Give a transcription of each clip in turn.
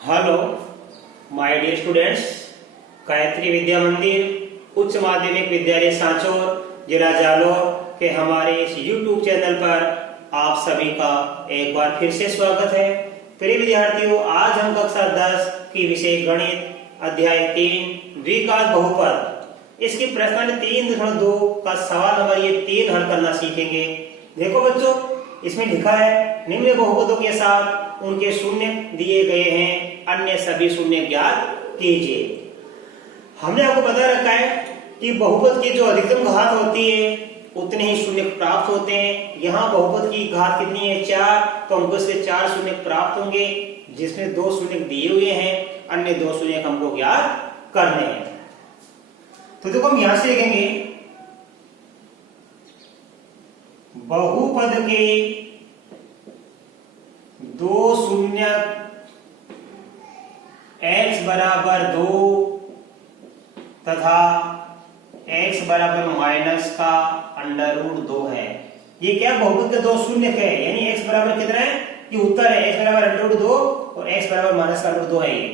Hello my dear students, Gayatri Vidya Mandir उच्च माध्यमिक विद्यालय सांचौर जिला जालौर के हमारे इस YouTube चैनल पर आप सभी का एक बार फिर से स्वागत है। प्रिय विद्यार्थियों, आज हम कक्षा 10 की विषय गणित अध्याय 3 द्विघात बहुपद इसकी प्रश्न 3.2 का सवाल नंबर ये 3 हल करना सीखेंगे। देखो बच्चों, इसमें लिखा है निम्न बहुपदों के साथ उनके शून्य दिए गए हैं, अन्य सभी शून्य ज्ञात कीजिए। हमने आपको बता रखा है कि बहुपद की जो अधिकतम घात होती है उतने ही शून्य प्राप्त होते हैं। यहाँ बहुपद की घात कितनी है? 4, तो हमको इससे 4 शून्य प्राप्त होंगे, जिसमें 2 शून्य दिए हुए हैं, अन्य 2 शून्य हमको ज्ञात करने हैं। तो देखो हम यहां से लिखेंगे बहुपद के 2 शून्य x बराबर 2 तथा x बराबर माइनस का √2 है। ये क्या बहुपद के 2 शून्य है, यानी x बराबर कितना है? ये उत्तर है, x बराबर √2 और x बराबर माइनस का √2 है ये।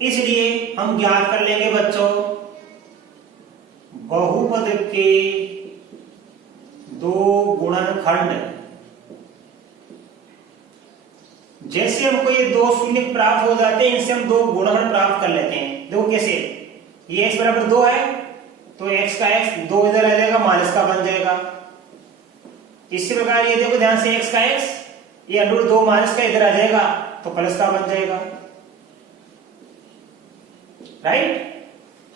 इसलिए हम ज्ञात कर लेंगे बच्चों बहुपद के 2 गुणनखंड। जैसे हमको ये 2 शून्य प्राप्त हो जाते हैं, इनसे हम 2 गुणनखंड प्राप्त कर लेते हैं। देखो कैसे, ये x बराबर 2 है तो x का x 2 इधर आ जाएगा, माइनस का बन जाएगा। इसी प्रकार ये देखो ध्यान से x का x ये √2 माइनस का इधर आ जाएगा तो प्लस का बन जाएगा। राइट,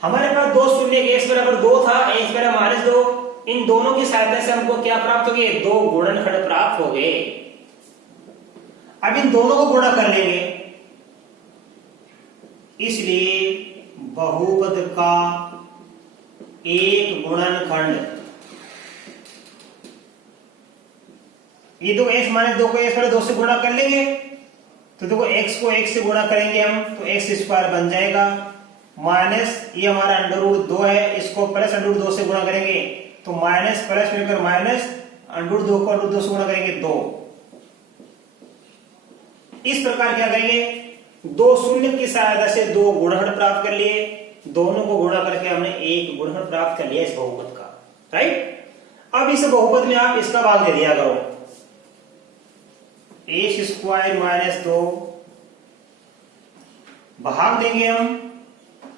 हमारे पास 2 शून्य x बराबर 2 था, x बराबर -2, इन दोनों की सहायता से हमको क्या प्राप्त हो गए? 2 गुणनखंड प्राप्त हो गए। अब इन दोनों को गुणा कर लेंगे, इसलिए बहुपद का एक गुणनखंड, ये दो x -2 को x 2 से गुणा कर लेंगे, तो देखो x को x से गुणा करेंगे हम तो x² बन जाएगा, माइनस ये हमारा √2 है, इसको प्लस √2 से गुणा करेंगे तो माइनस प्लस मिलकर माइनस, √2 को √2 से गुणा करेंगे 2। इस प्रकार क्या करेंगे? 2 शून्य की सहायता से 2 गुणनखंड प्राप्त कर लिए, दोनों को गुणा करके हमने एक गुणनखंड प्राप्त कर लिया इस बहुपद का। राइट, अब इस बहुपद में आप इसका भाग दे दिया करो, x² - 2 भाग देंगे हम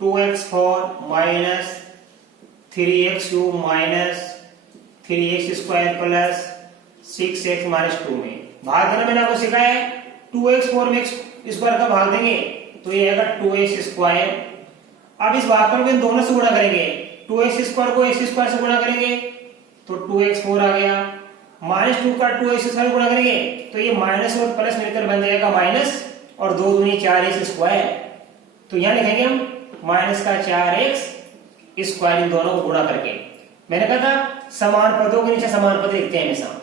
2x4 - 3x³ - 3x² plus 6x - 2 में भाग देना मैंने आपको सिखाया है। 2x4 में x² का भाग देंगे तो ये आएगा 2x²। अब इस भाग को इन दोनों से गुणा करेंगे, 2x² को x² से गुणा करेंगे तो 2x4 आ गया, -2 का 2x² गुणा करेंगे तो ये माइनस और प्लस मिलकर बन जाएगा माइनस, और 2 दूनी 4x², तो यहां लिखेंगे हम माइनस का 4x², इन दोनों को गुणा करके। मैंने कहा था समान पदों के नीचे समान पद लिखते हैं हमेशा,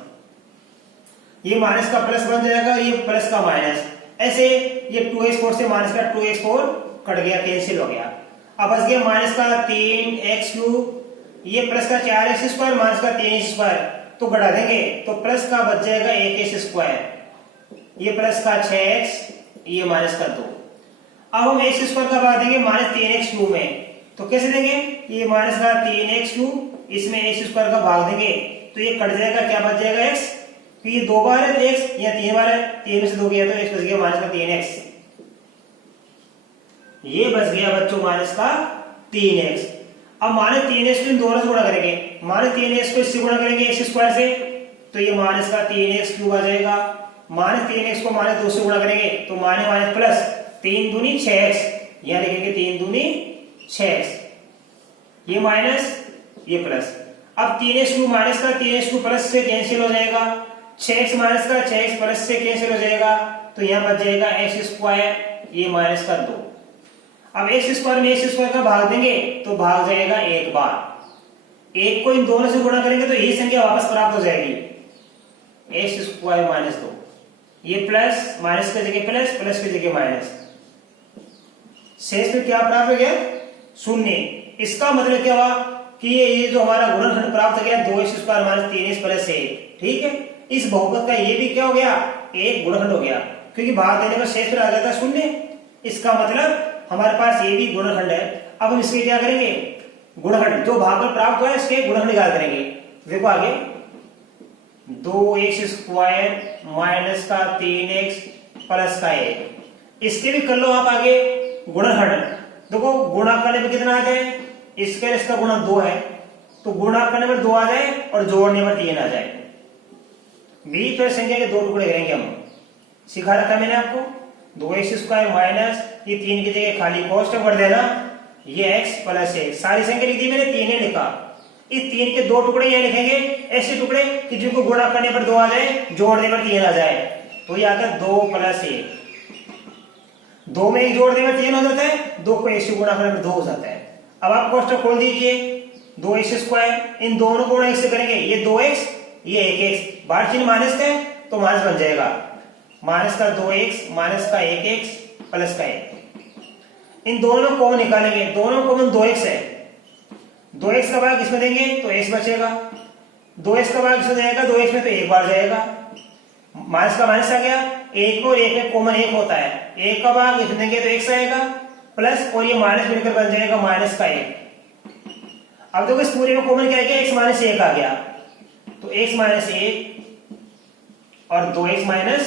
ये माइनस का प्लस बन जाएगा, ये प्लस का माइनस, ऐसे ये 2x4 से माइनस का 2x4 कट गया, कैंसिल हो गया। अब बच गया माइनस का 3x³, ये प्लस का 4x² माइनस का 3x², तो घटा देंगे तो प्लस का बच जाएगा 1x², ये प्लस का 6x, ये माइनस का 2। अब हम x² का भाग देंगे -3x³ में, तो कैसे देंगे? ये माइनस का 3x³, इसमें x² का भाग देंगे तो ये कट जाएगा, क्या बच जाएगा? x, तो ये 2 बार है तो x, या 3 बार है, 3 में से 2 गया तो x बच गया माइनस का 3x, ये बच गया बच्चों माइनस का 3x। अब -3x को इन दोनों से गुणा करेंगे, -3x को इससे गुणा करेंगे x² से तो ये माइनस का 3x³ आ जाएगा, -3x को -2 से गुणा करेंगे तो माइनस प्लस 3 दूनी 6x, यहां लिखेंगे 3 दूनी 6x, ये माइनस ये प्लस। अब 3x³ माइनस का 3x³ प्लस से कैंसिल हो जाएगा, 6x माइनस का 6x प्लस से कैंसिल हो जाएगा, तो यहां बच जाएगा x², ये माइनस का 2। अब x² में x² का भाग देंगे तो भाग जाएगा एक बार, एक को इन दोनों से गुणा करेंगे तो यही संख्या वापस प्राप्त हो जाएगी, x² - 2, ये प्लस माइनस की जगह प्लस, प्लस की जगह माइनस, शेष में क्या प्राप्त हो गया? शून्य। इसका मतलब क्या हुआ कि ये जो हमारा गुणनखंड प्राप्त हो गया 2x² - 3x + 1। ठीक है, इस बहुपद का ये भी क्या हो गया? एक गुणनखंड हो गया। क्योंकि भाग देने पर शेष आ जाता है शून्य। इसका मतलब हमारे पास ये भी गुणनखंड है। अब हम इसके क्या करेंगे, गुणनखंड जो भागफल प्राप्त हुआ है इसके गुणनखंड निकाल करेंगे। देखो आगे 2x² माइनस का 3x प्लस का 1, इसके भी कर लो आप आगे गुणनखंड। देखो गुणा करने पर कितना आ जाए, इसका गुणा 2 है तो गुणा करने पर 2 आ जाए और जोड़ने पर 3 आ जाए। बीच पर संख्या के 2 टुकड़े करेंगे हम, सिखा रखा मैंने आपको। 2x² माइनस ये 3 की जगह खाली कोष्ठक भर देना, ये x प्लस 1 सारी संख्या लिख दी मैंने, 3 ही लिखा। इस 3 के 2 टुकड़े यहाँ लिखेंगे, ऐसे टुकड़े कि जिनको गुणा करने पर 2 आ जाए, जोड़ने पर 3 आ जाए। तो ये आता है 2 प्लस 1। 2 में 1 जोड़ने में 3 हो जाता है, 2 को 1 से गुणा करने में 2 हो जाता है। अब आप कोष्ठक खोल दीजिए, 2x², इन दोनों को 1 से करेंगे, ये 2x ये 1x, बाहर चिन्ह माइनस का है तो माइनस बन जाएगा, माइनस का 2x माइनस का 1x प्लस का 1। इन दोनों में कॉमन निकालेंगे, दोनों कॉमन 2x है, 2x का भाग इसमें देंगे तो x बचेगा, 2x का भाग इसमें जाएगा 2x में तो 1 बार जाएगा, माइनस का माइनस आ गया, 1 और 1 में कॉमन 1 होता है, 1 का भाग इसमें देंगे तो x आएगा प्लस, और ये माइनस मिलकर बन जाएगा माइनस का 1। अब देखो इस पूरे में कॉमन क्या है, x माइनस 1 आ गया, तो x माइनस 1 और 2x माइनस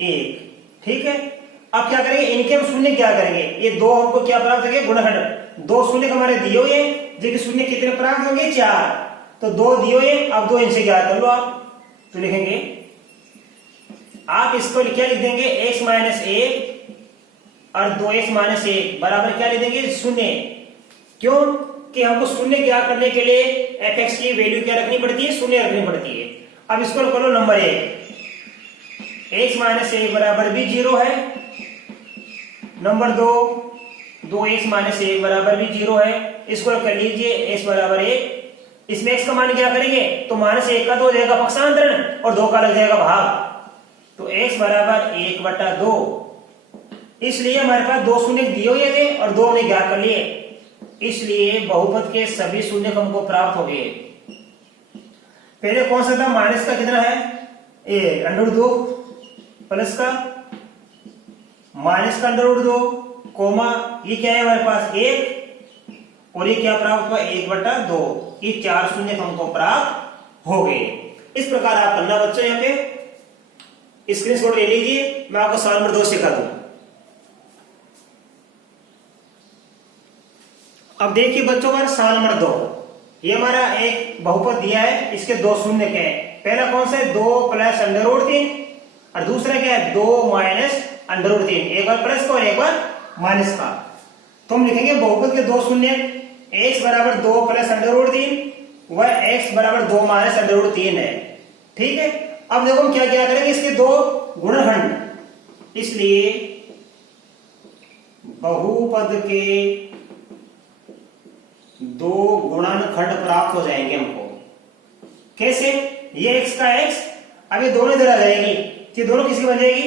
1, ठीक है। अब क्या करेंगे, इनके हम शून्य क्या करेंगे, ये 2 हमको क्या प्राप्त होंगे, गुणनखंड। 2 शून्य हमारे दिए हुए, देखिए शून्य कितने प्राप्त होंगे, 4, तो 2 दिए हुए, अब 2 इनसे क्या कर लो आप, तो लिखेंगे आप इसको क्या लिख देंगे, x माइनस 1 और 2x माइनस 1 बराबर क्या लिख देंगे, शून्य। क्यों कि हमको शून्य क्या करने के लिए fx की वैल्यू क्या रखनी पड़ती है, शून्य रखनी पड़ती है। अब इसको कर लो नंबर 1, x माइनस 1 बराबर भी 0 है। नंबर 2, 2x माइनस 1 बराबर भी 0 है। इसको कर लीजिए x बराबर 1, इसमें x का मान क्या करेंगे, तो माइनस 1 का तो हो जाएगा पक्षांतरण और 2 का लग जाएगा भाग, तो x बराबर 1/2। इसलिए हमारे पास 2 शून्य दिए हुए थे और 2 हमने ज्ञात कर लिए, इसलिए बहुपद के सभी शून्य हमको प्राप्त हो गए। पहले कौन सा था, माइनस का कितना है, √2 प्लस का माइनस का √2 कोमा, ये क्या है हमारे पास 1, और ये क्या प्राप्त हुआ 1/2, ये 4 शून्य हमको प्राप्त हो गए। इस प्रकार आप करना बच्चों, यहाँ पे स्क्रीनशॉट ले लीजिए, मैं आपको सवाल नंबर 2 सिखा दूं। अब देखिए बच्चों का सवाल नंबर 2, ये हमारा एक बहुपद दिया है, इसके 2 शून्य के हैं। पहला कौन सा है, 2 प्लस √3, और दूसरा क्या है 2 माइनस √3, एक बार प्लस का और एक बार माइनस का। तो हम लिखेंगे बहुपद के 2 शून्य, x बराबर 2 प्लस √3 व x बराबर 2 माइनस √3 है, ठीक है। अब देखो हम क्या क्या करेंगे, इसके 2 गुणनखंड, इसलिए बहुपद के 2 गुणनखंड प्राप्त हो जाएंगे हमको। कैसे, ये x का x, अब ये दोनों इधर आ जाएगी, ये दोनों किसकी बन जाएगी,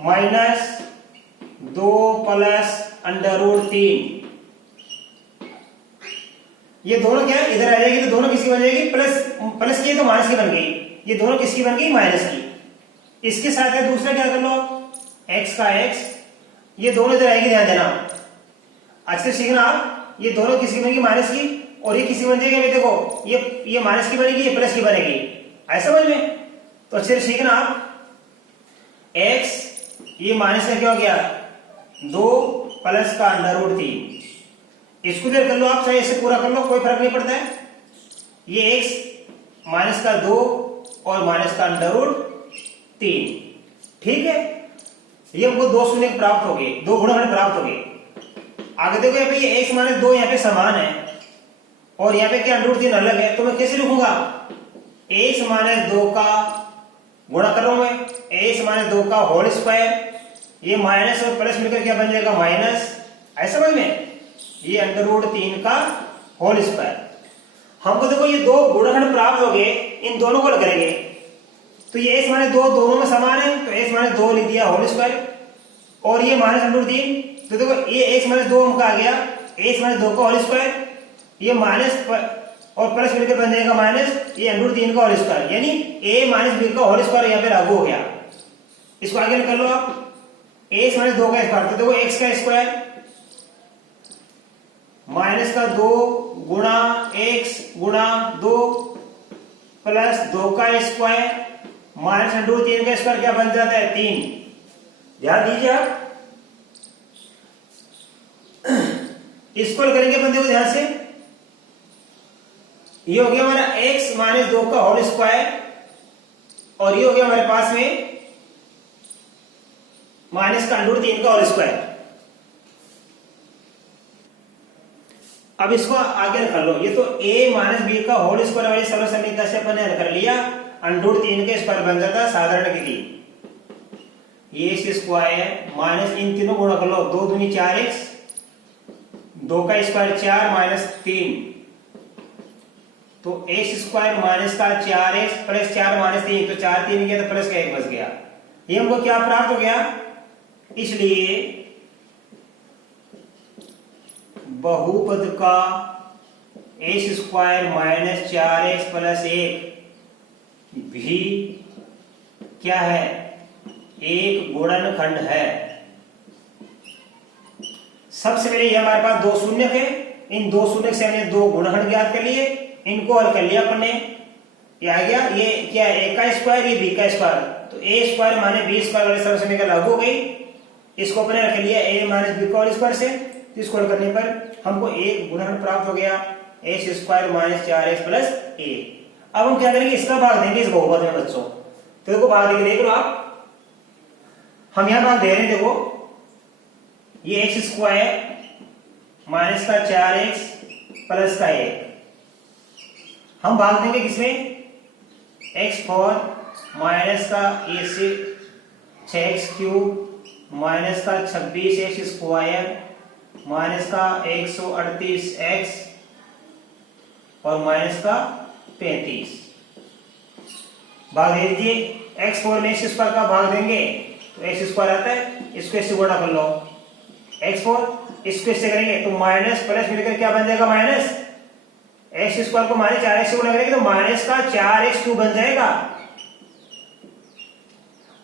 -2 प्लस √3, ये दोनों क्या इधर आ जाएगी, तो दोनों किसकी बन जाएगी, प्लस की तो माइनस की बन गई, ये दोनों किसकी बन गई, माइनस की। इसके साथ है दूसरा क्या कर लो, x का x, ये दोनों इधर आएगी, ध्यान देना, अच्छे से सीखना आप, ये दोनों किसकी बनेगी, माइनस की, और ये किसकी बन जाएगी, देखो ये माइनस की बनेगी, ये प्लस की बनेगी, ऐसा समझ में। तो अच्छे से सीखना आप, x ये माइनस का क्या हो गया 2 प्लस का √3, इसको इधर कर लो आप, सही ऐसे पूरा कर लो, कोई फर्क नहीं पड़ता है। ये x माइनस का 2 और माइनस का √3, ठीक है। ये हमको 2 शून्य प्राप्त हो गए, 2 गुणनखंड प्राप्त हो गए। आगे देखो यहाँ पे ये x माइनस 2 यहाँ पे समान है और यहाँ पे क्या √3 अलग है, तो मैं कैसे लिखूंगा, x माइनस 2 का गुणा कर रहा हूं मैं, x माइनस 2 का होल स्क्वायर, ये माइनस और प्लस मिलकर क्या बन जाएगा माइनस, ऐसा समझ में, ये √3 का होल स्क्वायर। हमको देखो ये 2 गुणनखंड प्राप्त हो गए, इन दोनों को करेंगे, तो ये x माइनस 2 दोनों में समान है, तो x माइनस 2 लिख दिया होल स्क्वायर, और ये माइनस √3, तो देखो ये x माइनस 2 हमका आ गया, x माइनस 2 का होल स्क्वायर, ये माइनस और प्लस मिलकर बन जाएगा माइनस, ये √3 का होल स्क्वायर, यानी a माइनस b का होल स्क्वायर यहाँ पे लागू हो गया। इसको आगे निकाल लो आप, एक्स माइनस 2 का स्क्वायर, तो देखो एक्स का स्क्वायर माइनस का 2 गुणा एक्स गुणा 2 प्लस 2 का स्क्वायर माइनस अंडर रूट 3 का स्क्वायर क्या बन जाता है 3। ध्यान दीजिए आप, इसको करेंगे बंदे को ध्यान से, ये हो गया हमारा x माइनस 2 का होल स्क्वायर और ये हो गया हमारे पास में माइनस का अंडर रूट 3 का होल स्क्वायर। अब इसको आगे रख लो, ये तो a माइनस बी का होल स्क्वायर वाली सरल समीकरण से अपन ने हल कर लिया, अंडर रूट 3 के स्क्वायर बन जाता है साधारण के लिए, ये एक्स स्क्वायर माइनस इन तीनों गुणा कर लो, 2 दूनी 4x, 2 का स्क्वायर 4 माइनस 3, तो एक्स स्क्वायर माइनस का 4x प्लस 4 माइनस 3, तो 4 3 गया तो प्लस का 1 बच गया। ये हमको क्या प्राप्त हो गया, इसलिए बहुपद का x square minus 4x plus 1 भी क्या है, एक गुणनखंड है। सबसे पहले ये हमारे पास 2 शून्य है, इन 2 शून्य से हमने 2 गुणनखंड ज्ञात कर लिए, इनको हल कर लिया अपन ने, ये आ गया, ये क्या है a का स्क्वायर, ये b का स्क्वायर, तो a स्क्वायर माने b स्क्वायर वाले सरल समीकरण लागू हो गई, इसको अपने रख लिया a माइनस b का होल स्क्वायर से, तो इसको हल करने पर हमको एक गुणनखंड प्राप्त हो गया x square minus 4x plus 1। अब हम क्या करेंगे, इसका भाग देंगे इस बहुपद में बच्चों, तो देखो भाग देंगे, देख लो आप, हम यहां भाग दे रहे हैं, देखो ये एक्स स्क्वायर माइनस का 4x प्लस का 1, हम भाग देंगे किसमें, x4 माइनस का ए से 6x क्यूब माइनस का 26x स्क्वायर माइनस का 138x और माइनस का 35 भाग दे दीजिए। x4 में x स्क्वायर का भाग देंगे तो x स्क्वायर आता है, इसको इससे गुणा कर लो, x4 इसको इससे करेंगे तो माइनस प्लस मिलकर क्या बन जाएगा माइनस, एक्स स्क्वायर को माइनस 4x से गुणा करेंगे तो माइनस का 4x क्यूब बन जाएगा।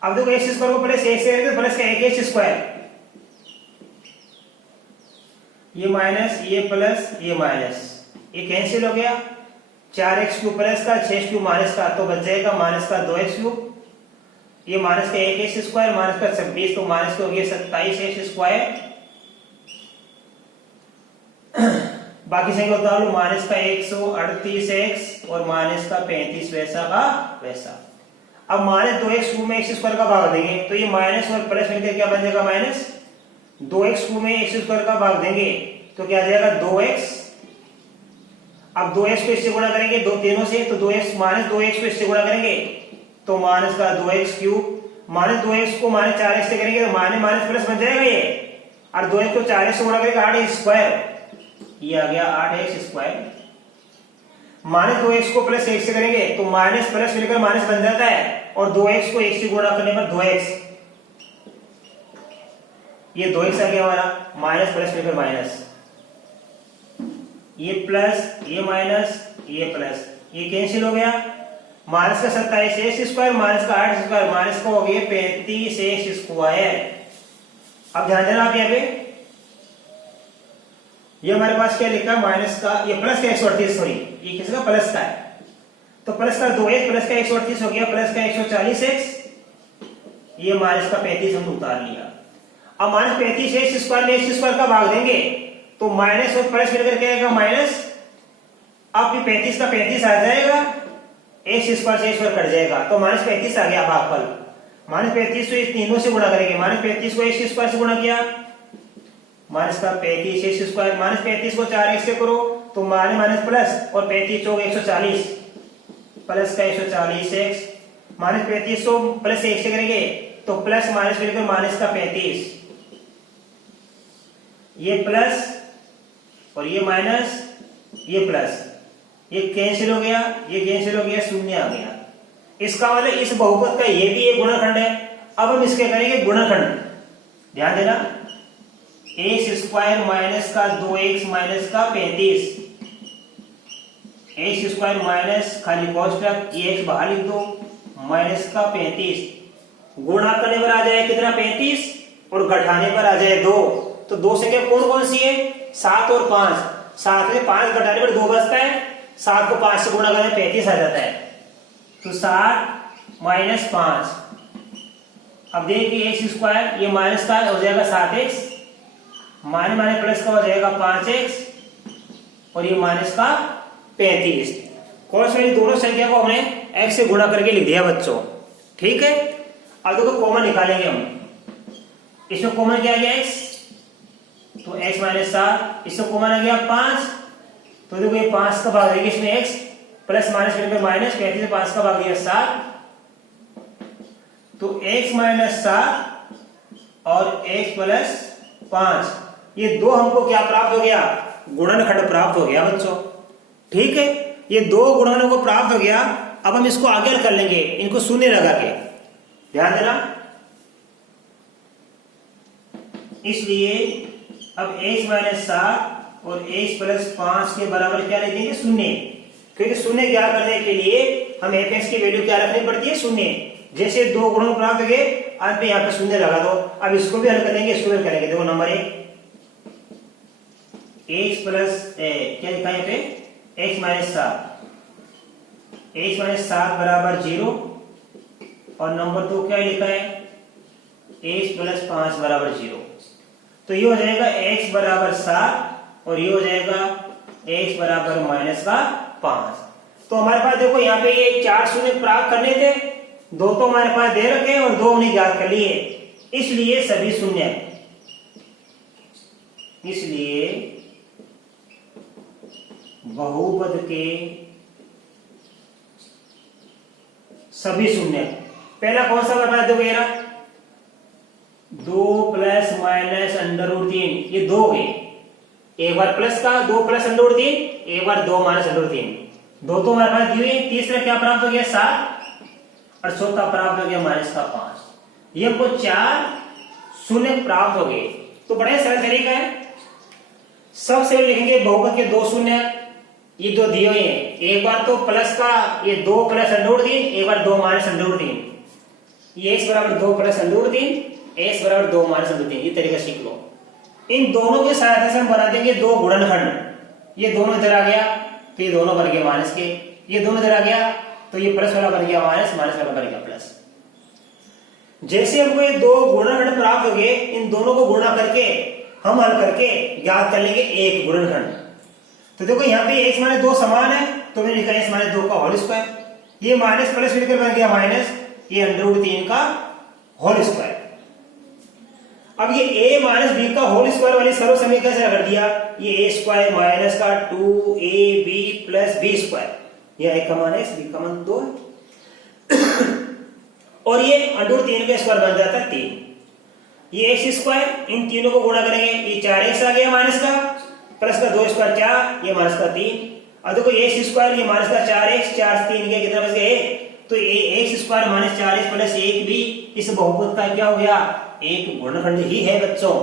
अब देखो एक्स स्क्वायर को प्लस 1 से करेंगे तो प्लस का 1x स्क्वायर, ये माइनस ये प्लस ये माइनस, ये कैंसिल हो गया, 4x क्यूब प्लस का 6x क्यूब माइनस का, तो बच जाएगा माइनस का 2x क्यूब, ये माइनस का 1x स्क्वायर माइनस का 26, तो माइनस का हो गया 27x स्क्वायर, बाकी संख्या बता लो, माइनस का 138x और माइनस का 35 वैसा का वैसा। अब माइनस 2x क्यूब में x स्क्वायर का भाग देंगे तो ये माइनस और प्लस मिलकर क्या बन जाएगा माइनस, 2x क्यूब में x स्क्वायर का भाग देंगे तो क्या आ जाएगा 2x, अब 2x को इससे गुणा करेंगे दो तीनों से, तो 2x माइनस 2x को इससे गुणा करेंगे तो माइनस का 2x क्यूब, माइनस 2x को माइनस 4x से करेंगे तो माइनस माइनस प्लस बन जाएगा ये, और 2x को 4x से गुणा करेंगे 8x स्क्वायर, ये आ गया 8x स्क्वायर, माइनस 2x को प्लस 1 से करेंगे तो माइनस प्लस मिलकर माइनस बन जाता है, और 2x को 1 से गुणा करने पर 2x, ये 2x आ गया हमारा, माइनस प्लस मिलकर माइनस, ये प्लस ये माइनस ये प्लस, ये कैंसिल हो गया, माइनस का 27x स्क्वायर माइनस का 8 स्क्वायर, माइनस का हो गया 35x स्क्वायर। अब ध्यान देना आप यहाँ पे, ये हमारे पास क्या लिखा है माइनस का, ये प्लस का 138, सॉरी ये किसका प्लस का है, तो प्लस का 2x प्लस का 138 हो गया, प्लस का 140x, ये माइनस का 35 हमने उतार लिया। अब माइनस 35x स्क्वायर में x स्क्वायर का भाग देंगे तो माइनस और प्लस मिलकर क्या आएगा माइनस, अब ये 35 का 35 आ जाएगा, x स्क्वायर से स्क्वायर कट जाएगा, तो माइनस 35 आ गया भागफल, माइनस 35 को इस तीनों से गुणा करेंगे, माइनस 35 को x स्क्वायर से गुणा किया, माइनस का 35x स्क्वायर, माइनस 35 को 4x से करो तो माइनस माइनस प्लस, और 35 चौक 140 प्लस का 140x, माइनस 35 को प्लस 1 से करेंगे तो प्लस माइनस मिलकर माइनस का 35, ये प्लस और ये माइनस ये प्लस, ये कैंसिल हो गया, ये कैंसिल हो गया, शून्य आ गया। इसका मतलब इस बहुपद का ये भी एक गुणनखंड है। अब हम इसके करेंगे गुणनखंड, ध्यान देना, एक्स स्क्वायर माइनस का 2x माइनस का 35, एक्स स्क्वायर माइनस खाली कोष्टक, ये एक्स बाहर लिख दो, माइनस का 35 गुणा करने पर आ जाए कितना 35 और घटाने पर आ जाए 2। तो 2 संख्या कौन कौन सी है? 7 और 5। 7 में 5 घटाने पर 2 बचता है, 7 को 5 से गुणा करने 35 आ जाता है। तो 7 माइनस 5। अब देखिए x स्क्वायर, ये माइनस का हो जाएगा 7x, माइनस माइनस प्लस का हो जाएगा 5x और ये माइनस का 35। कौन सी दोनों संख्या को हमने x से गुणा करके लिख दिया बच्चों, ठीक है। अब देखो कॉमन निकालेंगे हम, इसमें कॉमन क्या आ गया x, तो x माइनस 7, इसमें कॉमन आ गया 5, तो देखो ये 5 का भाग देंगे इसमें x, प्लस माइनस करने पर माइनस, 35 से 5 का भाग दिया 7, तो x माइनस 7 और x प्लस 5, ये दो हमको क्या प्राप्त हो गया? गुणनखंड प्राप्त हो गया बच्चों, ठीक है। ये दो गुणनखंड को प्राप्त हो गया। अब हम इसको आगे कर लेंगे, इनको शून्य लगा के, ध्यान देना। इसलिए अब x माइनस 7 और x प्लस 5 के बराबर क्या लिख देंगे? शून्य, क्योंकि शून्य क्या करने के लिए हम fx की वैल्यू क्या रखनी पड़ती है? शून्य। जैसे दो गुणों प्राप्त हो गए, अंत में यहाँ पे शून्य लगा दो। अब इसको भी हल कर देंगे, इसको भी करेंगे। देखो नंबर 1 x प्लस क्या लिखा है यहाँ पे? x माइनस 7, x माइनस 7 बराबर 0 और नंबर 2 क्या लिखा है? x प्लस 5 बराबर 0। तो ये हो जाएगा x बराबर 7 और ये हो जाएगा x बराबर माइनस का 5। तो हमारे पास देखो यहाँ पे ये 4 शून्य प्राप्त करने थे, 2 तो हमारे पास दे रखे और 2 हमने ज्ञात कर लिए, इसलिए सभी शून्य, इसलिए बहुपद के सभी शून्य। पहला कौन सा बता दो मेरा? 2 प्लस माइनस अंडर रूट 3, ये 2 है। एक बार प्लस का 2 प्लस अंडर रूट 3, एक बार 2 माइनस अंडर रूट 3, 2 तो हमारे पास दिए। तीसरा क्या प्राप्त हो गया? 7 और चौथा प्राप्त हो गया माइनस का 5। ये हमको 4 शून्य प्राप्त हो गए। तो बड़े सरल तरीका है, सबसे लिखेंगे बहुपद के 2 शून्य, ये 2 दिए हुए हैं। एक बार तो प्लस का ये 2 प्लस अंडर रूट 3, एक बार 2 माइनस अंडर रूट 3, ये x बराबर 2 प्लस अंडर रूट 3, x बराबर 2 माइनस अंडर रूट 3। ये तरीका सीख लो। इन दोनों की सहायता से हम बना देंगे 2 गुणनखंड। ये दोनों इधर आ गया तो ये दोनों बन गए माइनस के, ये दोनों इधर आ गया तो ये प्लस वाला बन गया माइनस, माइनस वाला बन गया प्लस। जैसे हमको ये 2 गुणनखंड प्राप्त हो गए, इन दोनों को गुणा करके हम हल करके ज्ञात कर लेंगे एक गुणनखंड। तो देखो यहाँ पे x माइनस 2 समान है, तो मैंने लिखा x माइनस 2 का होल स्क्वायर। ये माइनस प्लस मिलकर बन गया माइनस, ये अंडर रूट 3 का होल स्क्वायर। अब ये a माइनस b का होल स्क्वायर वाली सर्व समीकरण से रख दिया, ये a स्क्वायर माइनस का 2ab प्लस b स्क्वायर, ये a का मान x, b का मान 2 है। और ये अंडर रूट 3 का स्क्वायर बन जाता है 3। ये x स्क्वायर, इन तीनों को गुणा करेंगे, ये 4x आ गया माइनस का, प्लस का 2 स्क्वायर 4, ये माइनस का 3। अब देखो x स्क्वायर, ये माइनस का 4x, 4 से 3 गया, कितना बच गया 1, तो ये x square minus 4x plus 1 भी इस बहुपद का क्या हो गया? एक गुणनखंड ही है बच्चों,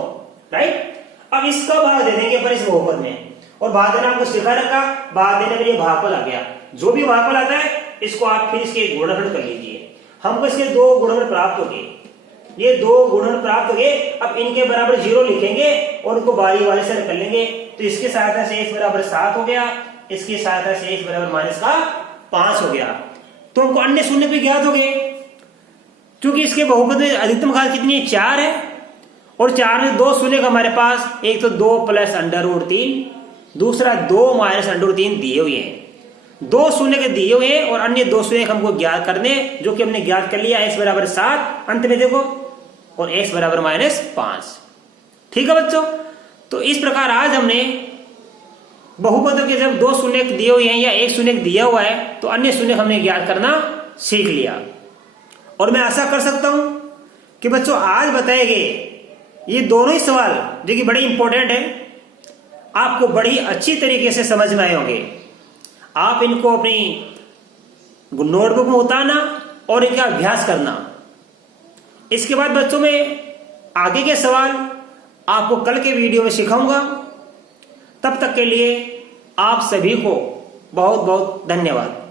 राइट। अब इसका भाग दे देंगे पर इस बहुपद में, और भाग देना आपको सिखा रखा, भाग देने के लिए भागफल आ गया। जो भी भागफल आता है इसको आप फिर इसके गुणनखंड कर लीजिए। हमको इसके 2 गुणनखंड प्राप्त हो गए, ये 2 गुणनखंड प्राप्त हो गए। अब इनके बराबर 0 लिखेंगे और उनको बारी बारी से कर लेंगे। तो इसके सहायता से x बराबर 7 हो गया, इसकी सहायता से x बराबर माइनस का 5 हो गया। तो हमको अन्य शून्य भी ज्ञात हो गए, क्योंकि इसके बहुपद में अधिकतम घात कितनी है? 4 है, और 4 में 2 शून्य का हमारे पास, एक तो 2 प्लस अंडर रूट 3, दूसरा 2 माइनस अंडर रूट 3 दिए हुए हैं। 2 शून्य के दिए हुए हैं और अन्य 2 शून्य हमको ज्ञात करने, जो कि हमने ज्ञात कर लिया। x बराबर 7 अंत में देखो, और x बराबर माइनस 5। ठीक है बच्चों, तो इस प्रकार आज हमने बहुपद के जब 2 शून्य दिए हुए हैं या 1 शून्य दिया हुआ है, तो अन्य शून्य हमने ज्ञात करना सीख लिया। और मैं आशा कर सकता हूं कि बच्चों आज बताए गए ये दोनों ही सवाल, जो कि बड़े इंपॉर्टेंट है, आपको बड़ी अच्छी तरीके से समझ में आए होंगे। आप इनको अपनी नोटबुक में उतारना और इनका अभ्यास करना। इसके बाद बच्चों में आगे के सवाल आपको कल के वीडियो में सिखाऊंगा। तब तक के लिए आप सभी को बहुत बहुत धन्यवाद।